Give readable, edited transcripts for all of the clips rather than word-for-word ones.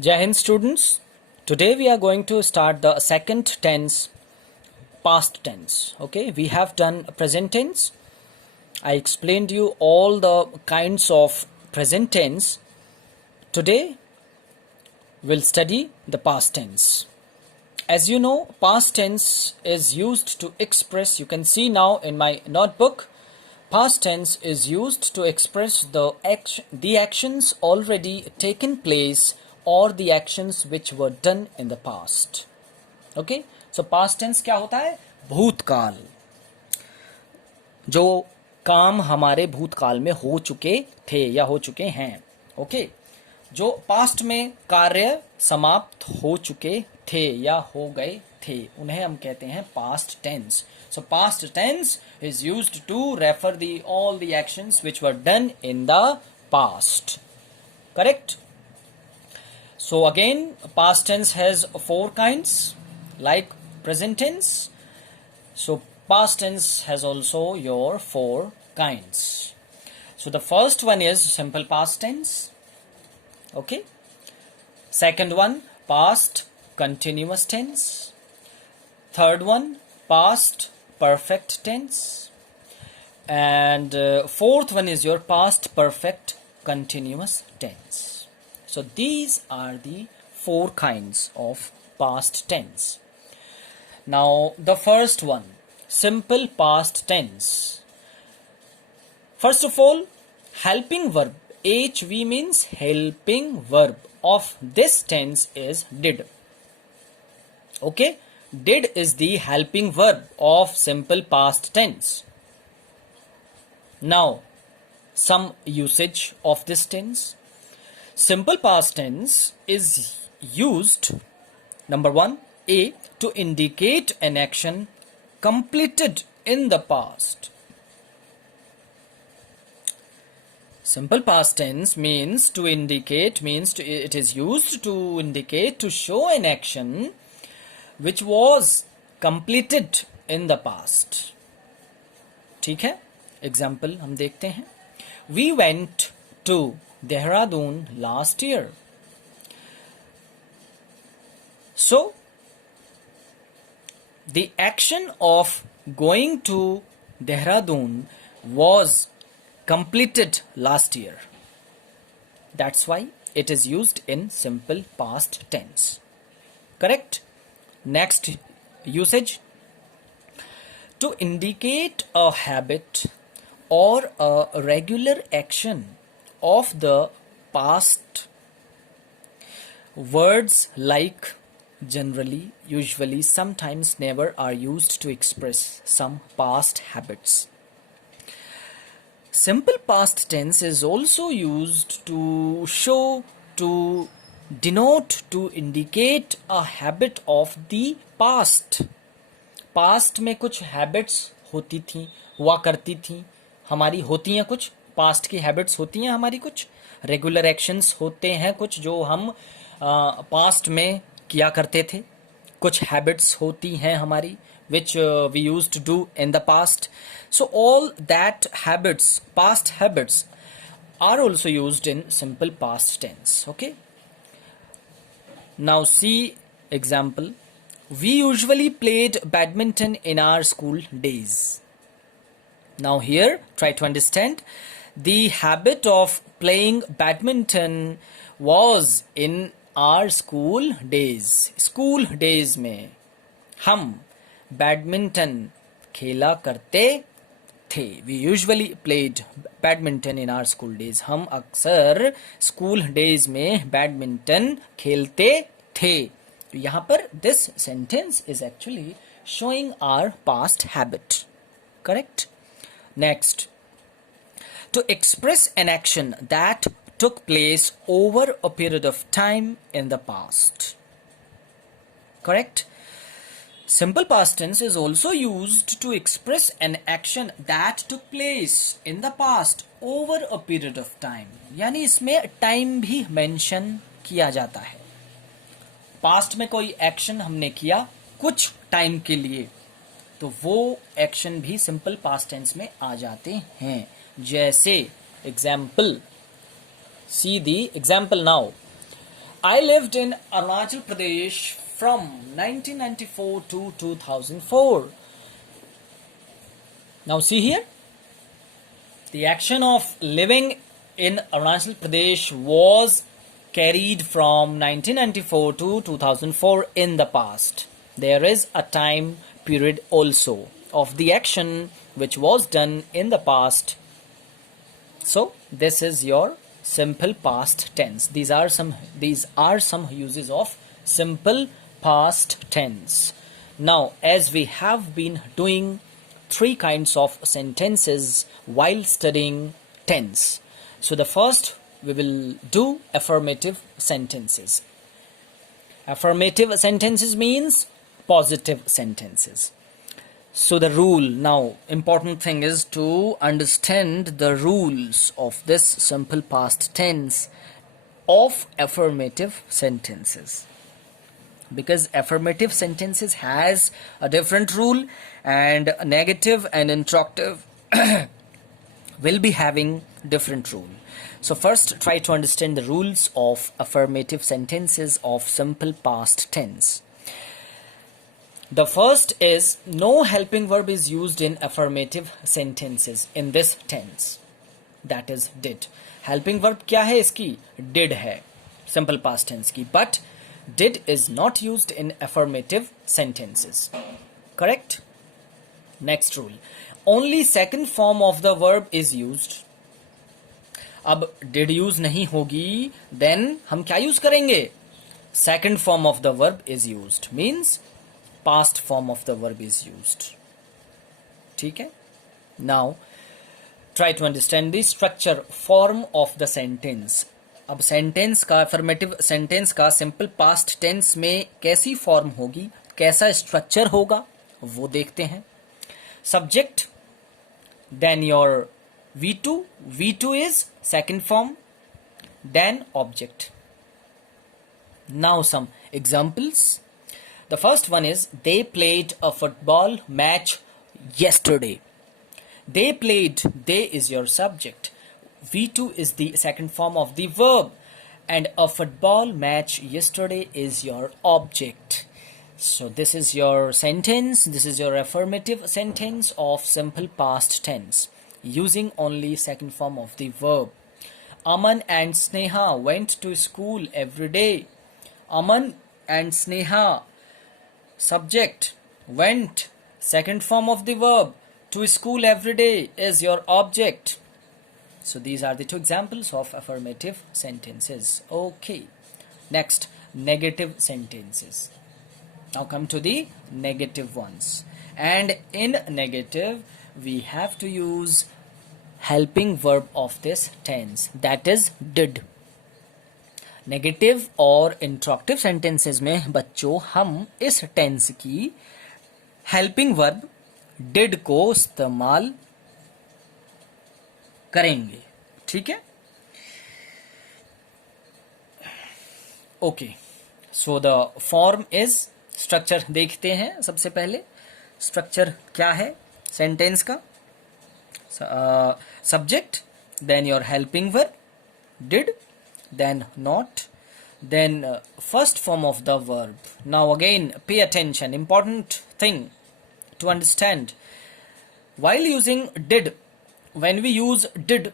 Jai Hind students, today we are going to start the second tense, past tense. Okay, we have done present tense. I explained you all the kinds of present tense. Today we'll study the past tense. As you know, past tense is used to express, you can see now in my notebook, past tense is used to express the actions already taken place or the actions which were done in the past. Okay, so past tense क्या होता है? भूतकाल, जो काम हमारे भूतकाल में हो चुके थे या हो चुके हैं. ओके, जो पास्ट में कार्य समाप्त हो चुके थे या हो गए थे, उन्हें हम कहते हैं past tense. So past tense is used to refer all the actions which were done in the past. Correct? So again, past tense has four kinds, like present tense. So past tense has also your four kinds. So the first one is simple past tense. Okay. Second one, past continuous tense. Third one, past perfect tense. And fourth one is your past perfect continuous tense. So these are the four kinds of past tense. Now the first one, simple past tense. First of all, helping verb, HV means helping verb of this tense is did. Okay, did is the helping verb of simple past tense. Now, some usage of this tense. Simple past tense is used, number one, A, to indicate an action completed in the past. Simple past tense means to indicate, it is used to indicate, to show an action which was completed in the past. ठीक है, example हम देखते हैं. We went to Dehradun last year. So, the action of going to Dehradun was completed last year. That's why it is used in simple past tense. Correct? Next usage, to indicate a habit or a regular action of the past. Words like generally, usually, sometimes, never are used to express some past habits. Simple past tense is also used to show, to denote, to indicate a habit of the past. Past में कुछ habits होती थी, हुआ करती थी हमारी, होती हैं कुछ पास्ट की हैबिट्स, होती हैं हमारी कुछ रेगुलर एक्शंस होते हैं, कुछ जो हम पास्ट में किया करते थे, कुछ हैबिट्स होती हैं हमारी which we used to do in the past. So all that habits, past habits, are also used in simple past tense. Okay. Now see example. We usually played badminton in our school days. Now here, try to understand. The habit of playing badminton was in our school days. School days में हम badminton खेला करते थे. We usually played badminton in our school days. हम अक्सर school days में badminton खेलते थे. यहाँ पर this sentence is actually showing our past habit. Correct? Next, to express an action that took place over a period of time in the past. Correct? Simple past tense is also used to express an action that took place in the past over a period of time. यानी इसमें time भी mention किया जाता है. Past में कोई action हमने किया कुछ टाइम के लिए, तो वो एक्शन भी सिंपल पास्ट टेंस में आ जाते हैं. जैसे example, see the example now. I lived in Arunachal Pradesh from 1994 to 2004. Now see here, the action of living in Arunachal Pradesh was carried from 1994 to 2004 in the past. There is a time period also of the action which was done in the past. So this is your simple past tense. These are some uses of simple past tense. Now, as we have been doing 3 kinds of sentences while studying tense. So the first we will do affirmative sentences. Affirmative sentences means positive sentences. So the rule, now important thing is to understand the rules of this simple past tense of affirmative sentences, because affirmative sentences has a different rule and negative and interrogative will be having different rule. So first try to understand the rules of affirmative sentences of simple past tense. The first is no helping verb is used in affirmative sentences in this tense, that is did. Helping verb क्या है इसकी? Did है simple past tense की, but did is not used in affirmative sentences. Correct? Next rule, only second form of the verb is used. अब did use नहीं होगी, then हम क्या use करेंगे? Second form of the verb is used, means past form of the verb is used. ठीक है? Now try to understand the structure form of the sentence. अब sentence का, अफर्मेटिव सेंटेंस का सिंपल पास्ट टेंस में कैसी form होगी, कैसा structure होगा, वो देखते हैं. Subject, then your V2 is second form, then object. Now some examples. The first one is they played a football match yesterday. They played, they is your subject. V2 is the second form of the verb, and a football match yesterday is your object. So this is your sentence, this is your affirmative sentence of simple past tense using only second form of the verb. Aman and Sneha went to school every day. Aman and Sneha, subject, went, second form of the verb, to school every day is your object. So these are the 2 examples of affirmative sentences. Okay. Next, negative sentences. Now come to the negative ones. And in negative, we have to use helping verb of this tense, that is did. Negative और interrogative sentences में बच्चों हम इस tense की helping verb did को इस्तेमाल करेंगे. ठीक है? Okay. So the form is, structure देखते हैं. सबसे पहले स्ट्रक्चर क्या है सेंटेंस का? Subject, then your helping verb did, then not, then first form of the verb. Now again pay attention, important thing to understand. While using did, when we use did,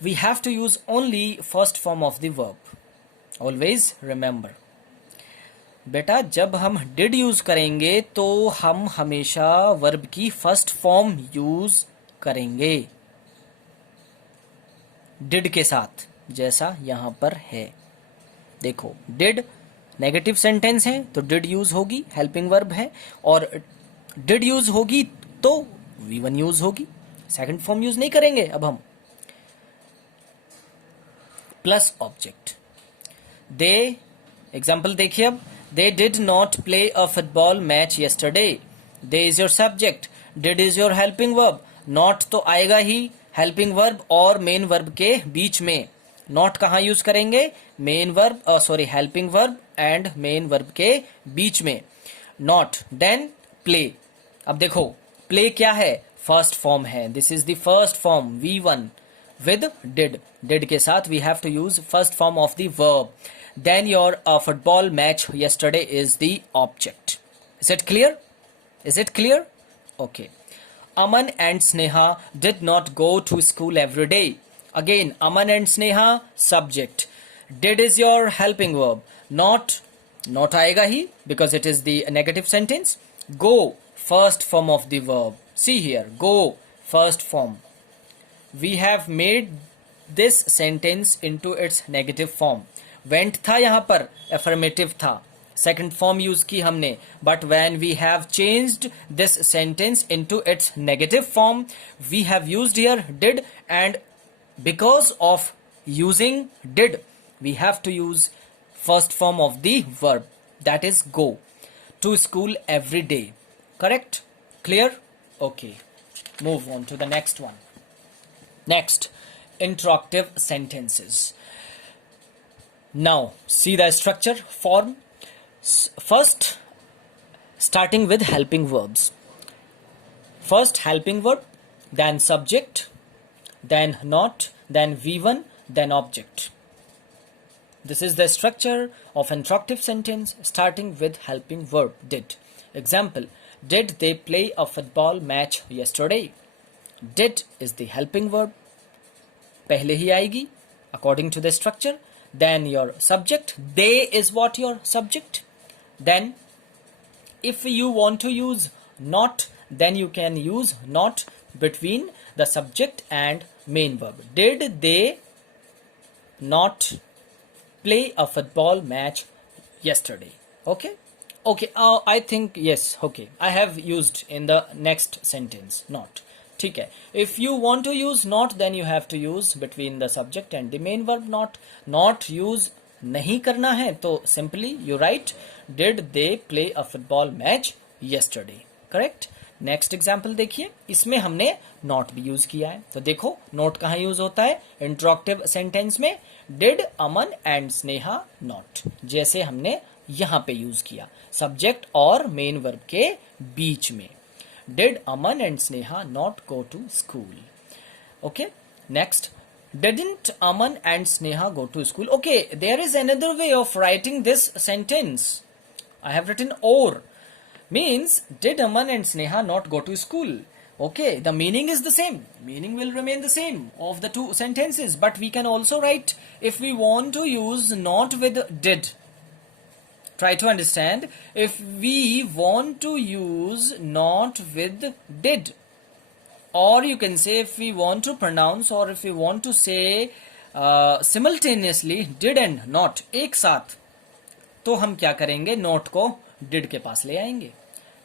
we have to use only first form of the verb. Always remember. बेटा जब हम did use करेंगे तो हम हमेशा verb की first form use करेंगे did के साथ, जैसा यहां पर है. देखो डिड नेगेटिव सेंटेंस है तो डिड यूज होगी, हेल्पिंग वर्ब है, और डिड यूज होगी तो V1 यूज होगी. सेकंड फॉर्म यूज नहीं करेंगे अब हम. Plus object. दे, एग्जाम्पल देखिए अब. They did not play a football match yesterday. They is your subject, did is your helping verb. Not तो आएगा ही हेल्पिंग वर्ब और मेन वर्ब के बीच में. नॉट कहां यूज करेंगे? Main verb, helping verb and main verb के बीच में. Not, then play. अब देखो प्ले क्या है? फर्स्ट फॉर्म है. This is the first form V1 with did. Did के साथ we have to use first form of the verb. then your football match yesterday is the object. Is it clear? Is it clear? Okay. Aman and Sneha did not go to school every day. Again, Aman and Sneha, subject. Did is your helping verb. Not आएगा ही because it is the negative sentence. Go, first form of the verb. See here, go, first form. We have made this sentence into its negative form. Went था यहाँ पर affirmative था, second form use की हमने, but when we have changed this sentence into its negative form, we have used here did, and because of using did, we have to use first form of the verb, that is go. To school every day. Correct? Clear? Okay. Move on to the next one. Next, interrogative sentences. Now, see the structure, form. First, starting with helping verbs. First, helping verb, then subject, then not, then V1, then object. This is the structure of interrogative sentence starting with helping verb did. Example, did they play a football match yesterday? Did is the helping verb. पहले ही आएगी according to the structure. Then your subject. They is what your subject. Then if you want to use not, then you can use not between the subject and main verb. Did they not play a football match yesterday? Okay. Okay. I think yes. Okay. I have used in the next sentence not. ठीक है. If you want to use not, then you have to use between the subject and the main verb not. Not use नहीं करना है तो simply you write did they play a football match yesterday. Correct? Next example देखिए, इसमें हमने not भी use किया है. तो देखो नोट कहाँ यूज होता है? इंट्रोगेटिव सेंटेंस में. Did Aman and Sneha not, जैसे हमने यहां पे यूज किया सब्जेक्ट और मेन वर्ब के बीच में. Did Aman and Sneha not go to school. Okay. Next, didn't Aman and Sneha go to school? Okay, there is another way of writing this sentence. I have written or. Means, did Aman and Sneha not go to school? Okay, the meaning is the same. Meaning will remain the same of the two sentences. But we can also write, if we want to use not with did. Try to understand. If we want to use not with did, or you can say if we want to pronounce or if we want to say simultaneously did and not एक साथ, तो हम क्या करेंगे? Not को did के पास ले आएंगे.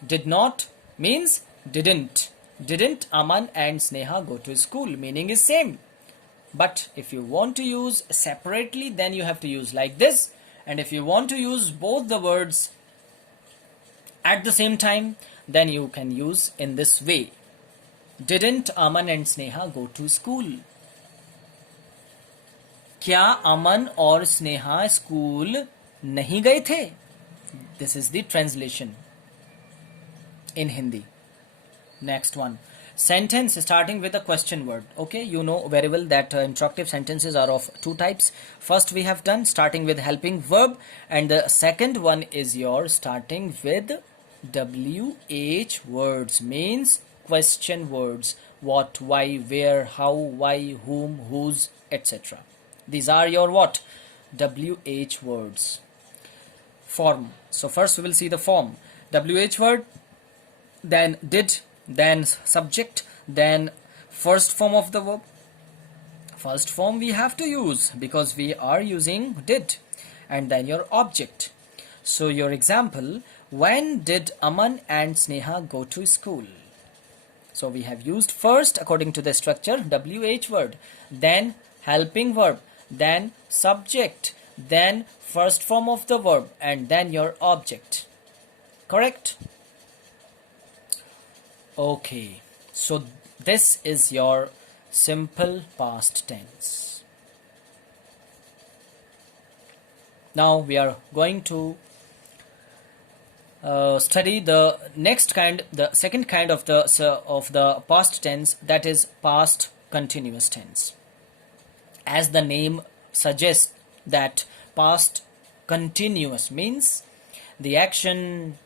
Did not means didn't. Didn't Aman and Sneha go to school? Meaning is same. But if you want to use separately, then you have to use like this. And if you want to use both the words at the same time, then you can use in this way. Didn't Aman and Sneha go to school? क्या अमन और Sneha school नहीं गए थे? This is the translation in Hindi. Next one. Sentence starting with a question word. Okay, you know very well that interrogative sentences are of two types. First we have done starting with helping verb, and the second one is your starting with WH words, means question words. What, why, where, how, why, whom, whose, etc. These are your what? WH words. Form. So first we will see the form. WH word, then did, then subject, then first form of the verb. First form we have to use because we are using did, and then your object. So your example, when did Aman and Sneha go to school? So we have used first according to the structure WH word, then helping verb, then subject, then first form of the verb, and then your object. Correct? Okay, so this is your simple past tense. Now we are going to study the next kind, the second kind of the past tense, that is past continuous tense. As the name suggests that past Continuous means the action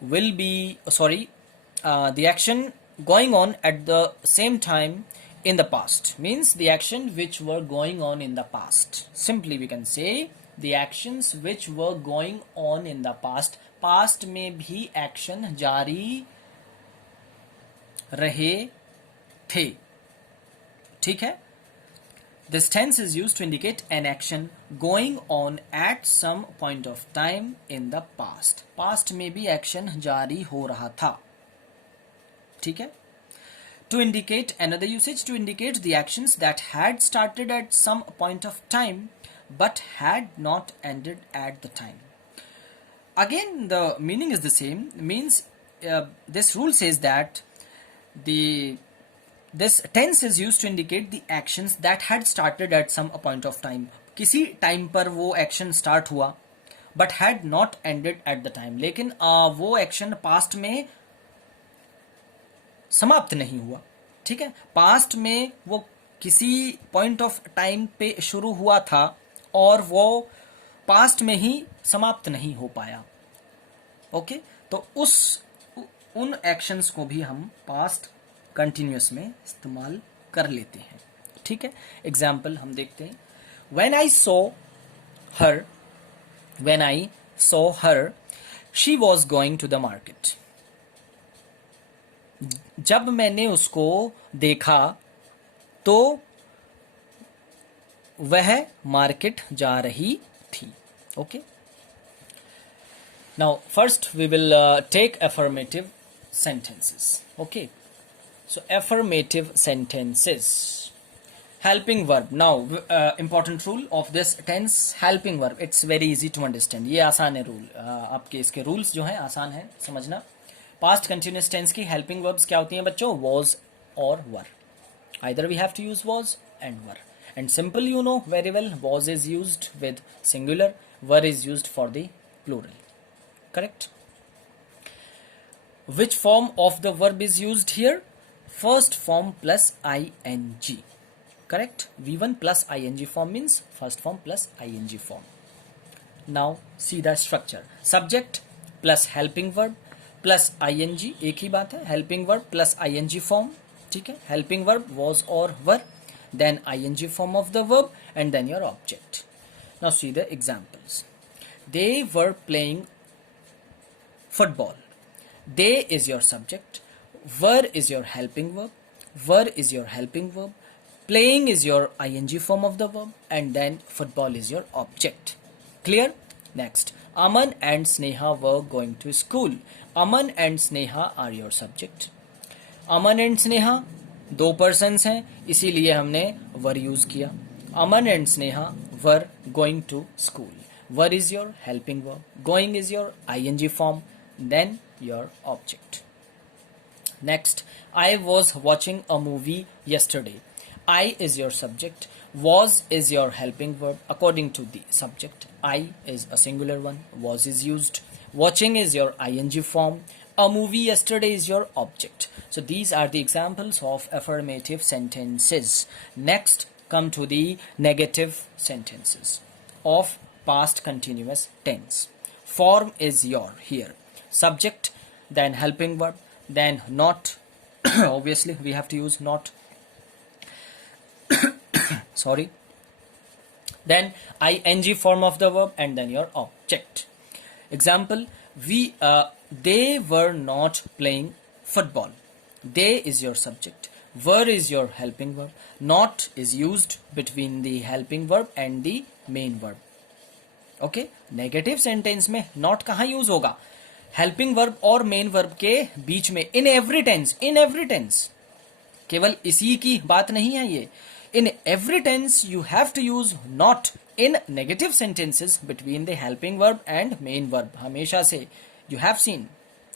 will be, the action going on at the same time in the past, means the action which were going on in the past. Simply we can say the actions which were going on in the past. Past में भी action जारी रहे थे. ठीक है. This tense is used to indicate an action going on at some point of time in the past. Past में भी action जारी हो रहा था. ठीक है. To indicate another usage, to indicate the actions that had started at some point of time but had not ended at the time. Again, the meaning is the same. Means this rule says that this tense is used to indicate the actions that had started at some point of time. किसी time पर वो action start हुआ but had not ended at the time. लेकिन वो action past में समाप्त नहीं हुआ. ठीक है. पास्ट में वो किसी पॉइंट ऑफ टाइम पे शुरू हुआ था और वो पास्ट में ही समाप्त नहीं हो पाया. ओके. तो उन एक्शंस को भी हम पास्ट कंटिन्यूअस में इस्तेमाल कर लेते हैं. ठीक है. एग्जाम्पल हम देखते हैं. When I saw her she was going to the market. जब मैंने उसको देखा तो वह मार्केट जा रही थी. Okay. Now first we will take affirmative sentences. Okay. So affirmative sentences. Helping verb. Now important rule of this tense, helping verb. It's very easy to understand. ये आसान है रूल. आपके इसके रूल्स जो हैं आसान है समझना. पास्ट कंटिन्यूअस टेंस की हेल्पिंग वर्ब्स क्या होती हैं बच्चों? वॉज और were. Either we have to use was and were. And simple you know very well, was is used with singular, were is used for the plural. Correct. Which form of the verb is used here? First form plus ing. Correct. V1 plus ing form means first form plus ing form. Now see the structure. Subject plus helping verb plus ing. एक ही बात है. Helping verb plus ing form. ठीक है. Helping verb was or were, then ing form of the verb, and then your object. Now see the examples. They were playing football. They is your subject, were is your helping verb, were is your helping verb, playing is your ing form of the verb, and then football is your object. Clear? Next, Aman and Sneha were going to school. Aman and Sneha are your subject. Aman and Sneha दो persons हैं, इसीलिए हमने were use किया. Aman and Sneha were going to school. Were is your helping verb, going is your ing form, then your object. Next, I was watching a movie yesterday. I is your subject, was is your helping verb according to the subject. I is a singular one, was is used, watching is your ing form, a movie yesterday is your object. So these are the examples of affirmative sentences. Next, come to the negative sentences of past continuous tense. Form is your here. Subject, then helping verb, then not. Obviously we have to use not. Sorry. Then ing form of the verb, and then your object. Example, they were not playing football. They is your subject, were is your helping verb, not is used between the helping verb and the main verb. Okay. Negative sentence में not कहाँ use होगा? Helping verb और main verb के बीच में. In every tense. केवल इसी की बात नहीं है ये. In every tense you have to use not in negative sentences between the helping verb and main verb. हमेशा से you have seen.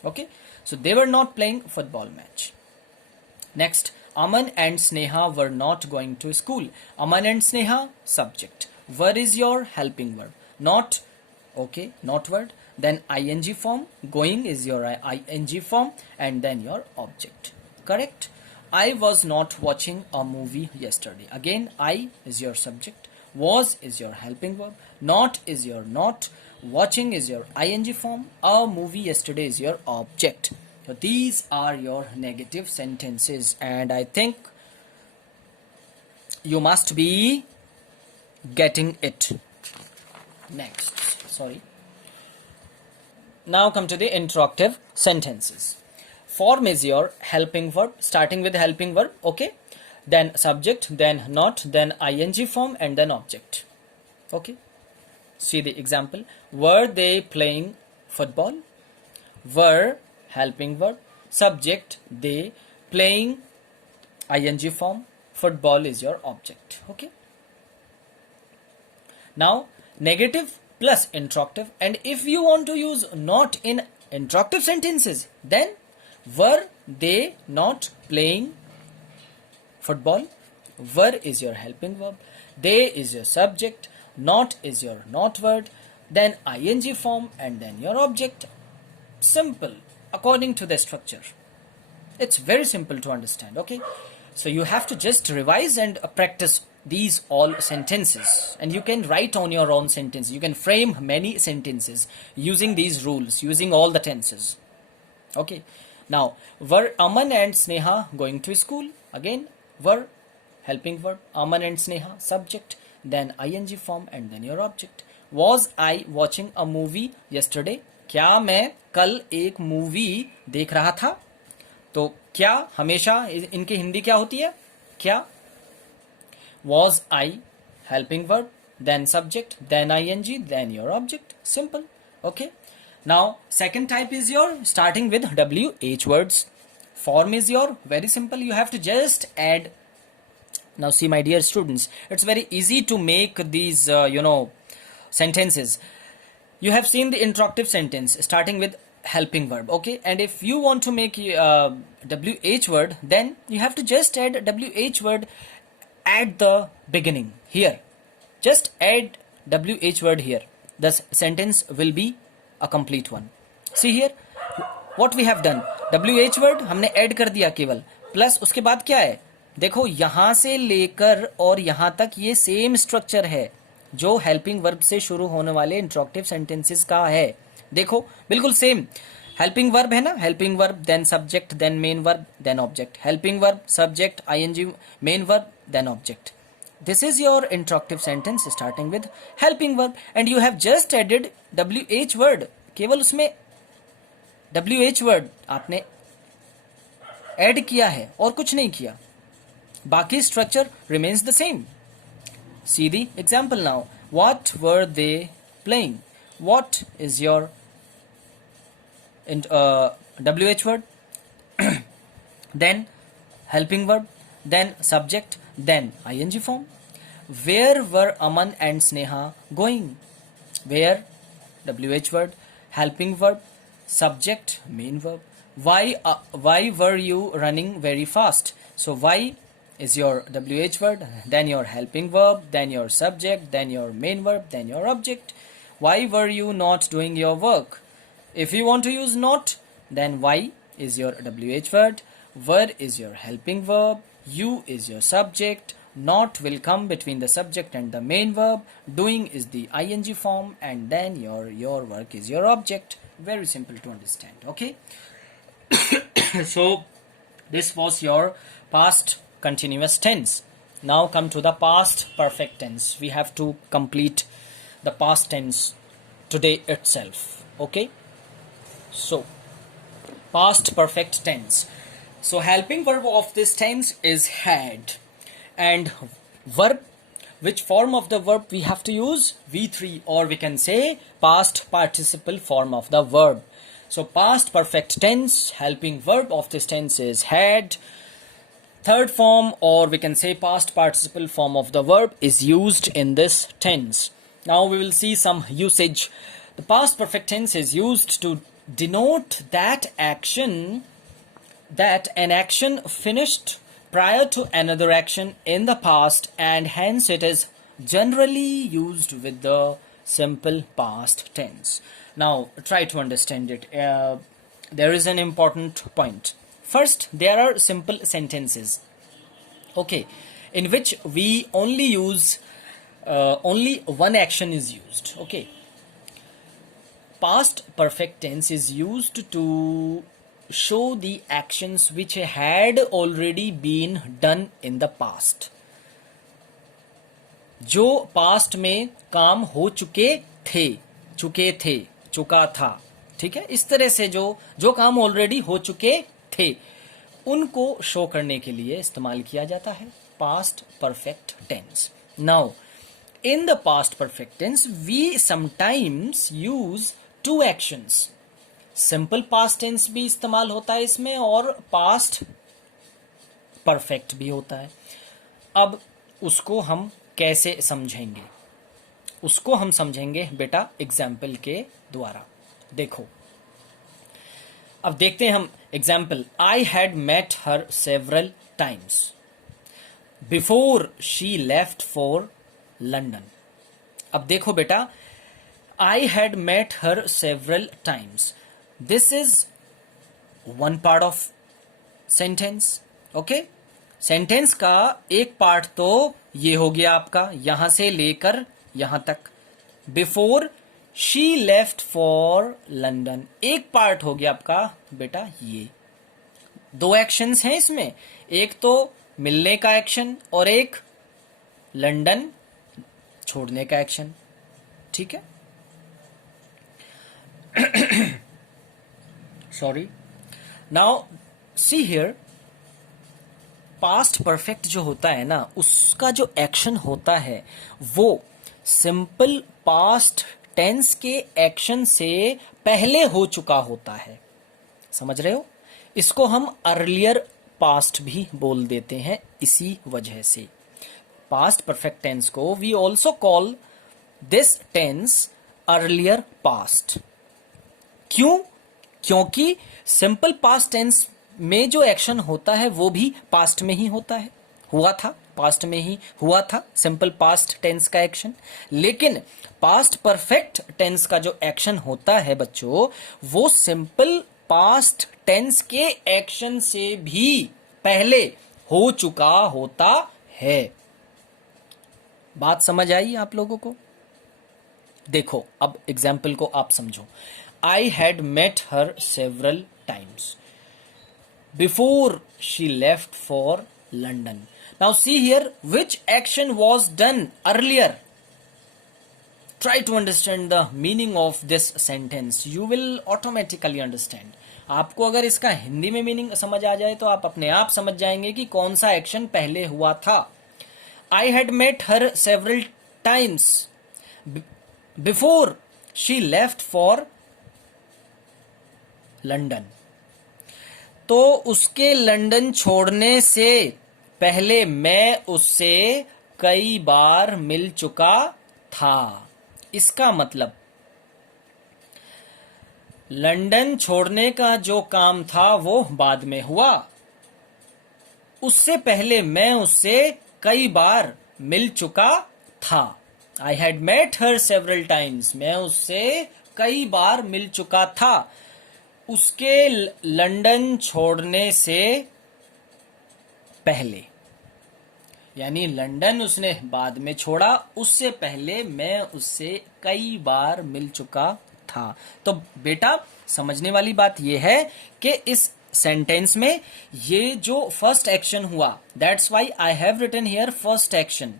Okay. So they were not playing football match. Next, Aman and Sneha were not going to school. Aman and Sneha, subject. Were is your helping verb. Not, okay, not word. Then ing form, going is your ing form, and then your object. Correct? I was not watching a movie yesterday. Again, I is your subject, Was is your helping verb. Not is your not. Watching is your ing form. A movie yesterday is your object. So these are your negative sentences, and I think you must be getting it. Next, sorry. Now come to the interrogative sentences. Form is your helping verb, starting with helping verb, okay? Then subject, then not, then ing form, and then object. Okay? See the example. Were they playing football? Were, helping verb. Subject, they. Playing, ing form. Football is your object. Okay? Now, negative plus interrogative. And if you want to use not in interrogative sentences, then were they not playing football? Were is your helping verb. They is your subject. Not is your not word. Then ing form and then your object. Simple. According to the structure. It's very simple to understand. Okay. So you have to just revise and practice these all sentences, and you can write on your own sentence. You can frame many sentences using these rules, using all the tenses. Okay. Now, were Aman and Sneha going to school? Again, were, helping verb. Aman and Sneha, subject. Then ing form and then your object. Was I watching a movie yesterday? क्या मैं कल एक movie देख रहा था? तो क्या हमेशा इनकी हिंदी क्या होती है? क्या? Was I, helping verb, then subject, then ing, then your object. Simple. Okay. Now, second type is your starting with WH words. Form is your very simple. You have to just add. Now, see, my dear students, it's very easy to make these, sentences. You have seen the interrogative sentence starting with helping verb. Okay. And if you want to make WH word, then you have to just add WH word at the beginning here. Just add WH word here. The sentence will be a complete one. See here, what we have done. WH word हमने add कर दिया केवल. Plus उसके बाद क्या है? देखो यहाँ से लेकर और यहाँ तक ये सेम स्ट्रक्चर है जो हेल्पिंग वर्ब से शुरू होने वाले इंट्रोगेटिव सेंटेंसेस का है. देखो बिल्कुल सेम. हेल्पिंग वर्ब है ना, helping verb, then subject, then main verb, then object. Helping verb, subject, ING, main verb, then object. This is your interrogative sentence starting with helping verb, and you have just added WH word. केवल उसमें WH word आपने add किया है और कुछ नहीं किया. बाकी structure remains the same. See the example now. What were they playing? What is your WH word? Then helping verb, then subject, then ing form. Where were Aman and Sneha going? Where, WH word, helping verb, subject, main verb. Why were you running very fast? So why is your WH word, then your helping verb, then your subject, then your main verb, then your object. Why were you not doing your work? If you want to use not, then why is your WH word, were is your helping verb, you is your subject, not will come between the subject and the main verb, doing is the ing form, and then your work is your object. Very simple to understand. Okay. So this was your past continuous tense. Now come to the past perfect tense. We have to complete the past tense today itself. Okay. So past perfect tense. So helping verb of this tense is had, and verb, which form of the verb we have to use? V3, or we can say past participle form of the verb. So past perfect tense, helping verb of this tense is had. Third form, or we can say past participle form of the verb, is used in this tense. Now we will see some usage. The past perfect tense is used to denote that an action finished prior to another action in the past, and hence it is generally used with the simple past tense. Now try to understand it. There is an important point. First, there are simple sentences, okay, in which we only use only one action is used. Okay, past perfect tense is used to show the actions which had already been done in the past. जो past में काम हो चुके थे, चुका था, ठीक है, इस तरह से जो काम ऑलरेडी हो चुके थे उनको शो करने के लिए इस्तेमाल किया जाता है past perfect tense. Now in the past perfect tense we sometimes use to actions. Simple past tense भी इस्तेमाल होता है इसमें और पास्ट परफेक्ट भी होता है. अब उसको हम कैसे समझेंगे? उसको हम समझेंगे बेटा एग्जाम्पल के द्वारा. देखो, अब देखते हैं हम example. I had met her several times before she left for London. अब देखो बेटा, I had met her several times, this is one part of sentence. Okay, sentence का एक पार्ट तो ये हो गया आपका यहां से लेकर यहां तक. Before she left for London एक पार्ट हो गया आपका बेटा. ये दो एक्शंस हैं इसमें, एक तो मिलने का एक्शन और एक लंदन छोड़ने का एक्शन. ठीक है, sorry. Now see here, past perfect जो होता है ना, उसका जो एक्शन होता है वो सिंपल पास्ट टेंस के एक्शन से पहले हो चुका होता है. समझ रहे हो? इसको हम अर्लियर पास्ट भी बोल देते हैं इसी वजह से. पास्ट परफेक्ट टेंस को we also call this tense earlier past. क्यों? क्योंकि सिंपल पास्ट टेंस में जो एक्शन होता है वो भी पास्ट में ही होता है, हुआ था, पास्ट में ही हुआ था सिंपल पास्ट टेंस का एक्शन. लेकिन पास्ट परफेक्ट टेंस का जो एक्शन होता है बच्चों, वो सिंपल पास्ट टेंस के एक्शन से भी पहले हो चुका होता है. बात समझ आई आप लोगों को? देखो, अब एग्जाम्पल को आप समझो. I had met her several times before she left for London. Now see here, which action was done earlier? Try to understand the meaning of this sentence. You will automatically understand. आपको अगर इसका हिंदी में meaning समझ आ जाए तो आप अपने आप समझ जाएंगे कि कौन सा एक्शन पहले हुआ था. I had met her several times before she left for London. तो उसके लंदन छोड़ने से पहले मैं उससे कई बार मिल चुका था. इसका मतलब लंदन छोड़ने का जो काम था वो बाद में हुआ, उससे पहले मैं उससे कई बार मिल चुका था. I had met her several times, मैं उससे कई बार मिल चुका था. उसके लंदन छोड़ने से पहले, यानी लंदन उसने बाद में छोड़ा, उससे पहले मैं उससे कई बार मिल चुका था. तो बेटा समझने वाली बात यह है कि इस सेंटेंस में ये जो फर्स्ट एक्शन हुआ, that's why I have written here first action.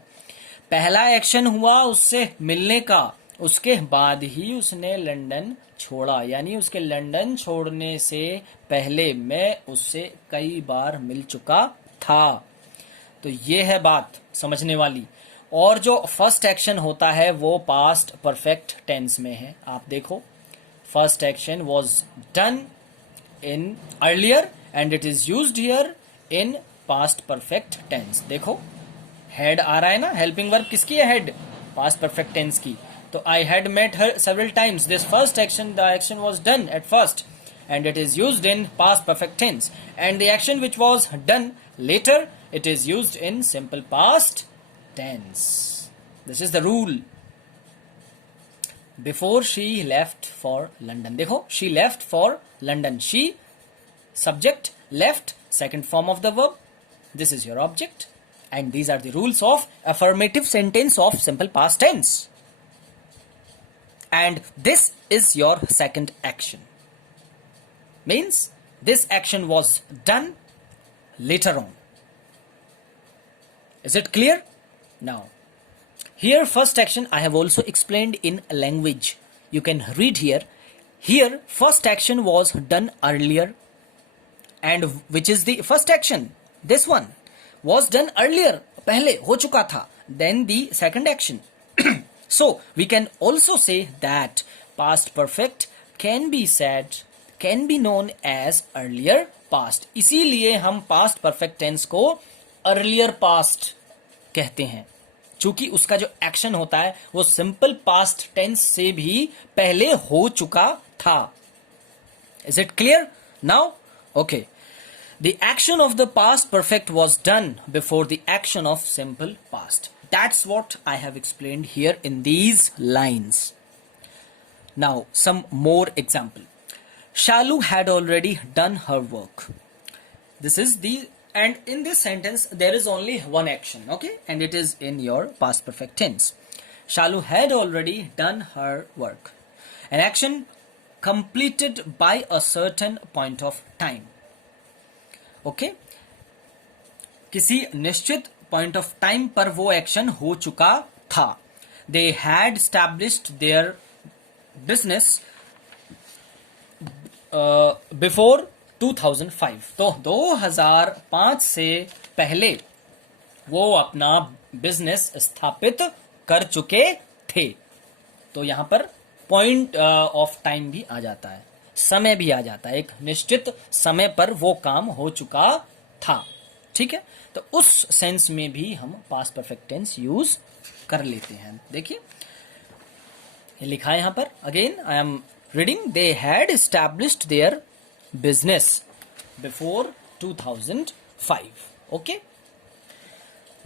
पहला एक्शन हुआ उससे मिलने का, उसके बाद ही उसने लंदन छोड़ा, यानी उसके लंदन छोड़ने से पहले मैं उससे कई बार मिल चुका था. तो ये है बात समझने वाली. और जो फर्स्ट एक्शन होता है वो पास्ट परफेक्ट टेंस में है. आप देखो, first action was done in earlier and it is used here in past perfect tense. देखो, हेड आ रहा है ना, हेल्पिंग वर्ब किसकी है? हेड, पास्ट परफेक्ट टेंस की. तो I had met her several times. This first action, the action was done at first and it is used in past perfect tense. And the action which was done later, it is used in simple past tense. This is the rule. Before she left for London. देखो, she left for London. She, subject, left, second form of the verb. This is your object. And these are the rules of affirmative sentence of simple past tense. And this is your second action. Means this action was done later on. Is it clear? Now, here first action I have also explained in language. You can read here. Here first action was done earlier. And which is the first action? This one was done earlier. पहले हो चुका था. Then the second action. So we can also say that past perfect can be known as earlier past. इसीलिए हम past perfect tense को earlier past कहते हैं, चूंकि उसका जो एक्शन होता है वो सिंपल पास्ट टेंस से भी पहले हो चुका था. Is it clear now? Okay. The action of the past perfect was done before the action of simple past. That's what I have explained here in these lines. Now, some more example. Shalu had already done her work. And in this sentence, there is only one action, okay? And it is in your past perfect tense. Shalu had already done her work. An action completed by a certain point of time. Okay? किसी निश्चित point of time पर वो action हो चुका था. They had established their business before 2005. तो 2005 से पहले वो अपना बिजनेस स्थापित कर चुके थे. तो यहां पर पॉइंट ऑफ टाइम भी आ जाता है, समय भी आ जाता है. एक निश्चित समय पर वो काम हो चुका था. ठीक है, तो उस सेंस में भी हम पास्ट परफेक्ट टेंस यूज कर लेते हैं. देखिए ये लिखा है यहां पर. Again I am reading. They had established their business before 2005. Okay,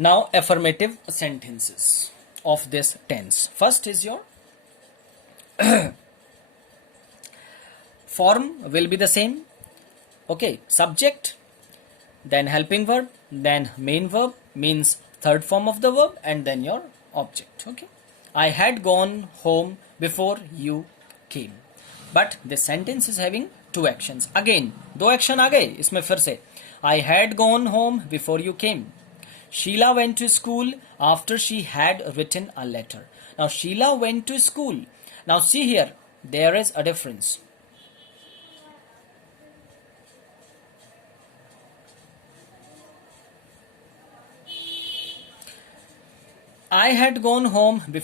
now affirmative sentences of this tense. First is your form will be the same. Okay, subject, then helping verb, then main verb means third form of the verb, and then your object. Okay, I had gone home before you came. But this sentence is having two actions. Again, दो action आ गए इसमें फिर से. I had gone home before you came. Sheila went to school after she had written a letter. Now Sheila went to school. Now see here, there is a difference. I had gone home before